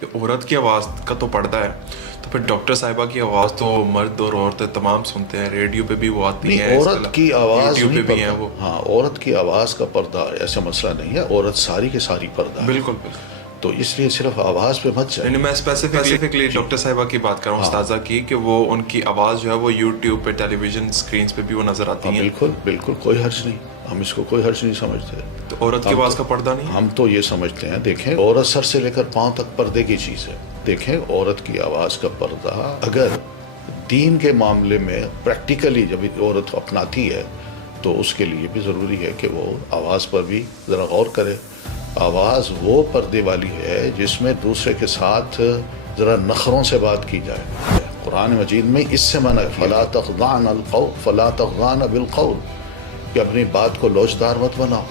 کہ عورت کی آواز کا تو پردہ ہے، تو پھر ڈاکٹر صاحبہ کی آواز تو مرد اور عورتیں تمام سنتے ہیں، ریڈیو پہ بھی وہ آتی ہیں، نہیں، عورت کی آواز یوٹیوب پہ نہیں بھی ہیں پردہ، وہ. ہاں عورت کی آواز کا پردہ ایسا مسئلہ نہیں ہے، عورت ساری کی ساری پردہ ہے. بالکل بالکل. تو اس لیے صرف آواز پہ مت جائے. نہیں میں اسپیسیفکلی ڈاکٹر صاحبہ کی بات کر رہا ہوں، استاذہ کی، کہ وہ ان کی آواز جو ہے وہ یوٹیوب پہ ٹیلی ویژن اسکرینس پہ بھی وہ نظر آتی ہیں. بالکل بالکل، کوئی حرج نہیں، ہم اس کو کوئی حرج نہیں سمجھتے. تو عورت کی آواز کا پردہ نہیں ہے؟ ہم تو یہ سمجھتے ہیں، دیکھیں عورت سر سے لے کر پاؤں تک پردے کی چیز ہے. دیکھیں عورت کی آواز کا پردہ اگر دین کے معاملے میں پریکٹیکلی جب عورت اپناتی ہے تو اس کے لیے بھی ضروری ہے کہ وہ آواز پر بھی ذرا غور کرے. آواز وہ پردے والی ہے جس میں دوسرے کے ساتھ ذرا نخروں سے بات کی جائے. قرآن مجید میں اس سے منع فلا تخضعن القول فلا تخضعن بالقول، کہ اپنی بات کو لوچدار مت بناؤ.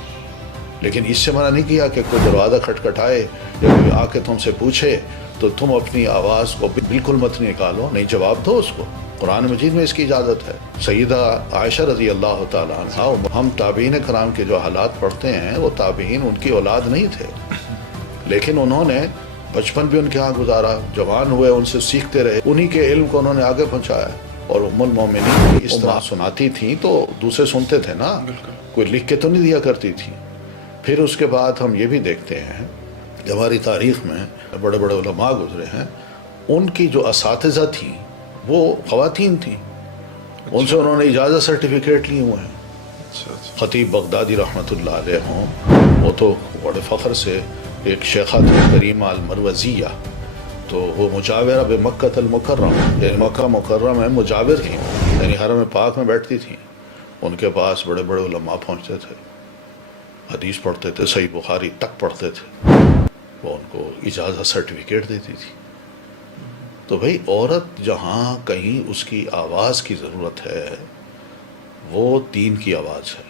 لیکن اس سے منع نہیں کیا کہ کوئی دروازہ کھٹکھٹائے یا کوئی آ کے تم سے پوچھے تو تم اپنی آواز کو بالکل مت نکالو، نہیں جواب دو اس کو. قرآن مجید میں اس کی اجازت ہے. سیدہ عائشہ رضی اللہ تعالیٰ عنہ، ہم تابعین کرام کے جو حالات پڑھتے ہیں وہ تابعین ان کی اولاد نہیں تھے، لیکن انہوں نے بچپن بھی ان کے ہاں گزارا، جوان ہوئے ان سے سیکھتے رہے، انہی کے علم کو انہوں نے آگے پہنچایا. اور ام المومنین اس طرح سناتی تھیں تو دوسرے سنتے تھے نا، کوئی لکھ کے تو نہیں دیا کرتی تھی. پھر اس کے بعد ہم یہ بھی دیکھتے ہیں کہ ہماری تاریخ میں بڑے بڑے علماء گزرے ہیں، ان کی جو اساتذہ تھیں وہ خواتین تھیں. ان سے انہوں نے اجازت سرٹیفکیٹ لیے ہوئے ہیں. خطیب بغدادی رحمۃ اللہ علیہ ہوں، وہ تو بڑے فخر سے ایک شیخہ تھی کریمہ المروزیہ، تو وہ مجاورہ بمکہ المکرم، یعنی مکہ مکرم میں مجاور تھیں، یعنی حرم پاک میں بیٹھتی تھیں. ان کے پاس بڑے بڑے علماء پہنچتے تھے، حدیث پڑھتے تھے، صحیح بخاری تک پڑھتے تھے، وہ ان کو اجازت سرٹیفکیٹ دیتی تھی. تو بھئی عورت جہاں کہیں اس کی آواز کی ضرورت ہے وہ دین کی آواز ہے.